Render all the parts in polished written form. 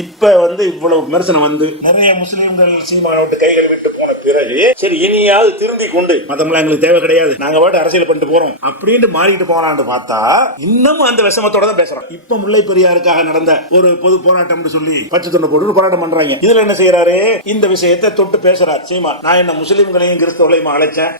இப்ப இவ்வளவு விமர்சனம் நிறைய முஸ்லீம்கள் சீமானோட்டு கைகள் விட்டு போன பிறகு சரி இனியாவது திருந்தி கொண்டு மதம்லாம் எங்களுக்கு தேவை கிடையாது, நாங்க பாட்டு அரசியல் பண்ணிட்டு போறோம் அப்படின்னு மாறிட்டு போனான்னு பார்த்தா இன்னமும் அந்த விஷமத்தோட தான் பேசுறோம். இப்ப முல்லை பெரியாருக்காக நடந்த ஒரு பொது போராட்டம் சொல்லி பச்சை துண்டு போட்டு போராட்டம் பண்றாங்க. இதுல என்ன செய்யறாரு, இந்த விஷயத்தை தொட்டு பேசுறாரு சீமா. நான் என்ன முஸ்லீம்களையும் கிறிஸ்தவர்களையும்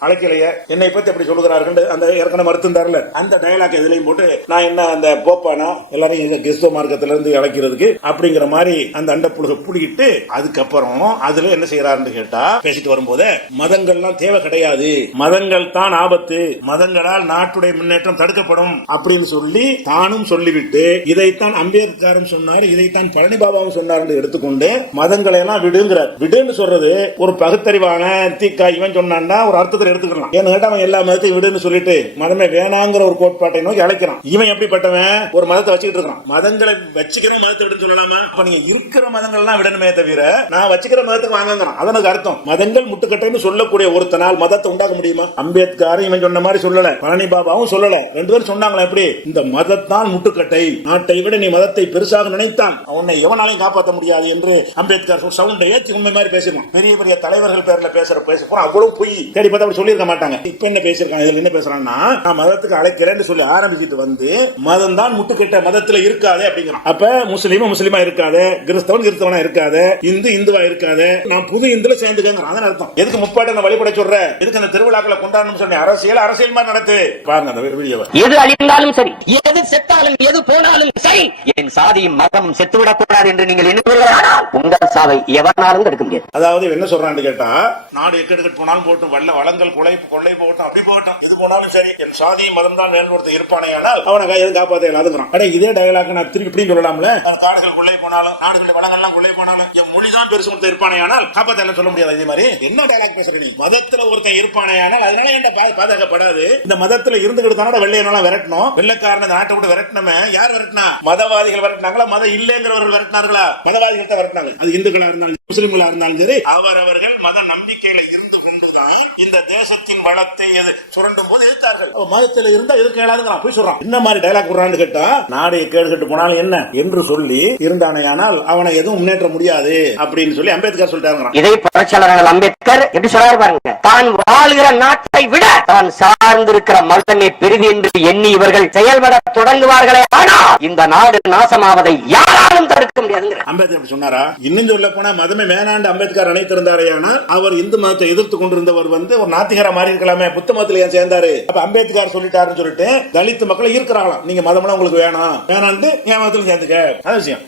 அழைக்கலையே, என்னை பத்தி அப்படி சொல்லுகிறார்கள் அந்த ஏற்கனவே மறுத்துந்தார்ல அந்த டயலாக் எதுலையும் போட்டு நான் என்ன அந்த போப்பானா எல்லாரையும் கிறிஸ்தவ மார்க்கத்தில இருந்து அழைக்கிறதுக்கு அப்படிங்கிற மாதிரி அந்த அண்டப்புழுக புடிக்கிட்டு அதுக்கப்புறம் அதுல என்ன செய்யறாருன்னு கேட்டா பேசிட்டு வரும்போது மதங்கள்லாம் தேவை கிடையாது, மதங்கள் தான் ஆபத்து, மதங்களால் நாட்டுடைய முன்னேற்றம் தடுக்கப்படும் அப்படின்னு சொல்லி தானும் சொல்லிவிட்டு இதைத்தான் அம்பேத்கரும் சொன்னார், இதைத்தான் பழனி பாபாவும் சொன்னார் எடுத்துக்கொண்டு மதங்களை எல்லாம் விடுங்கிறார். விடுன்னு சொல்றது ஒரு பகுத்தறிவான தீக்கா இவன் சொன்னான்னா ஒரு அர்த்தத்தில் எடுத்துக்கலாம். ஏன்னு கேட்டா அவன் எல்லா மதத்தையும் விடுன்னு சொல்லிட்டு மதமே வேணாங்கிற ஒரு கோட்பாட்டை நோக்கி அழைக்கிறான். இவன் எப்படிப்பட்டவன் ஒரு மதத்தை வச்சுக்கிட்டு இருக்கான். மதங்களை வச்சுக்கிறோம் மதத்தை விடுன்னு சொல்லலாமா? அப்ப நீங்க இருக்கிற மதங்கள்லாம் விடணுமே தவிர நான் வச்சுக்கிற மதத்துக்கு வாங்குறான். அதனுக்கு அர்த்தம் மதங்கள் முட்டுக்கட்டைன்னு சொல்லக்கூடிய ஒருத்தனால் மதத்தை உண்டாக்க முடியுமா? அம்பேத்கர் இவன் சொன்ன மாதிரி சொல்லல, பழனி பாபாவும் சொல்லல. ரெண்டு பேரும் சொன்னாங்களா எப்படி இந்த மதத்தான் முட்டுக்கட்டை, நாட்டை விட நீ மதத்தை பெருசாக நினைத்தான் உன்னை எவனாலையும் காப்பாற்ற முடியாது என்று அம்பேத்கர் சவுண்டை ஏற்றி உண்மை மாதிரி பேசணும். பெரிய பெரிய தலைவர்கள் பேர்ல பேச போற அவ்வளவு பொய் தேடி பார்த்து அப்படி சொல்லியிருக்க மாட்டாங்க. இப்ப என்ன பேசிருக்காங்க, இதுல என்ன பேசுறான்னா நான் மதத்துக்கு அழைக்கிறேன்னு சொல்லி ஆரம்பிச்சுட்டு மதம் தான் முட்டுக்கட்ட, மதத்துல இருக்காது அப்படிங்கிறான். அப்ப முஸ்லீமா இருக்காது, கிறிஸ்தவனா இருக்காது, இந்துவா இருக்காது, நான் புது இந்துல சேர்ந்துக்கங்க. அதான் அர்த்தம். எதுக்கு முப்பாட்ட வழிபட சொல்ற, எதுக்கு அந்த திருவிழாக்களை கொண்டாடணும் சொன்ன அரசியல் மாதிரி நடத்து. பாருங்க அந்த வீடியோவை. எது அழிந்தாலும் சரி, எது செத்தாலும் எது போனாலும் சரி, என் சாதியும் மதமும் செத்துவிடக் கூடாது என்று நீங்கள் எண்ணுவீர்களானால் உங்கள் சாவை எவனாலும் தடுக்க முடியாது. அதாவது என்ன சொல்றான்னு கேட்டா நாடு எக்கெடுக்கட்டு போனாலும் போட்டும், வல்ல வளங்கள் கொள்ளை போகட்டும், அப்படி போகட்டும், இது போனாலும் சரி என் சாதியும் மதம் தான் வேணும் ஒருத்தர் இருப்பானையானால் அவனை எதுவும் காப்பாற்ற இல்லாதுங்கிறான். அட இதே டயலாக் நான் திருப்பி இப்படி சொல்லலாம்ல, காடுகள் கொள்ளை போனாலும் நாடுகள் வளங்கள்லாம் கொள்ளை போனாலும் என் மொழிதான் பெருசு ஒருத்தர் இருப்பானையானால் காப்பாற்ற சொல்ல முடியாது. இதே மாதிரி என்ன டயலாக் பேசுறீங்க? மதத்துல ஒருத்தன் இருப்பானையானால் அதனால என்ன பாதுகாக்கப்படாது? இந்த மதத்துல இருந்துகிட்டு தானே வெள்ளையனெல்லாம் விரட்டணும், வெள்ளைக்காரன நாட்டை விட்டு விரட்டணுமே. யார் விரட்டினா? மதவாதிகள் விரட்டினாங்களா? மதம் இல்லைங்கிறவர்கள் விரட்டினார்களா? மதவாதிகள் தான் விரட்டினாங்க. அது இந்துக்களா இருந்தாலும் முஸ்லிம்களா இருந்தாலும் சரி, அவரவர்கள் மத நம்பிக்கையில இருந்து கொண்டுதான் இந்த தேசத்தின் வளத்தை சுரண்டும் போது எதிர்த்தார்கள். மதத்தில் இருந்தா எதுக்கு ஏழாதுங்கிறான், போய் சொல்றான். என்ன மாதிரி டயலாக் விடுறான்னு கேட்டா நாடு கேடு கட்டு போனாலும் என்ன என்று சொல்லி இருந்தானேயானால் அவனை எதுவும் முன்னேற்ற முடியாது அப்படின்னு சொல்லி அம்பேத்கர் சொல்லிட்டாங்க. இதை புரட்சியாளர் அம்பேத்கர் எப்படி சொல்றாரு பாருங்க. தான் வாழ்கிற நாட்டை விட தான் சார்ந்திருக்கிற மதமே பெரிது என்று எண்ணி இவர்கள் செயல்பட தொடங்குவார்களே, ஆனால் இந்த நாடு நாசமாவதை யாராலும் தடுக்க முடியாது. அம்பேத்கர் சொன்னாரா? இன்னும் சொல்ல போனா மதமே வேணாண்டு அம்பேத்கர் நினைத்திருந்தாரேயானால் அவர் இந்து மதத்தை எதிர்த்து கொண்டிருந்தவர் ஒரு நாத்திகரா மாறி இருக்கலாமே, புத்த மதத்துல ஏன் சேர்ந்தாரு? அப்ப அம்பேத்கர் சொல்லிட்டாருன்னு சொல்லிட்டு தலித் மக்களை ஈர்க்கிறாங்களாம். நீங்க மதம்லாம் உங்களுக்கு வேணாம் வேணாண்டு என் மதத்துல சேர்ந்துக்க. அதான் விஷயம்.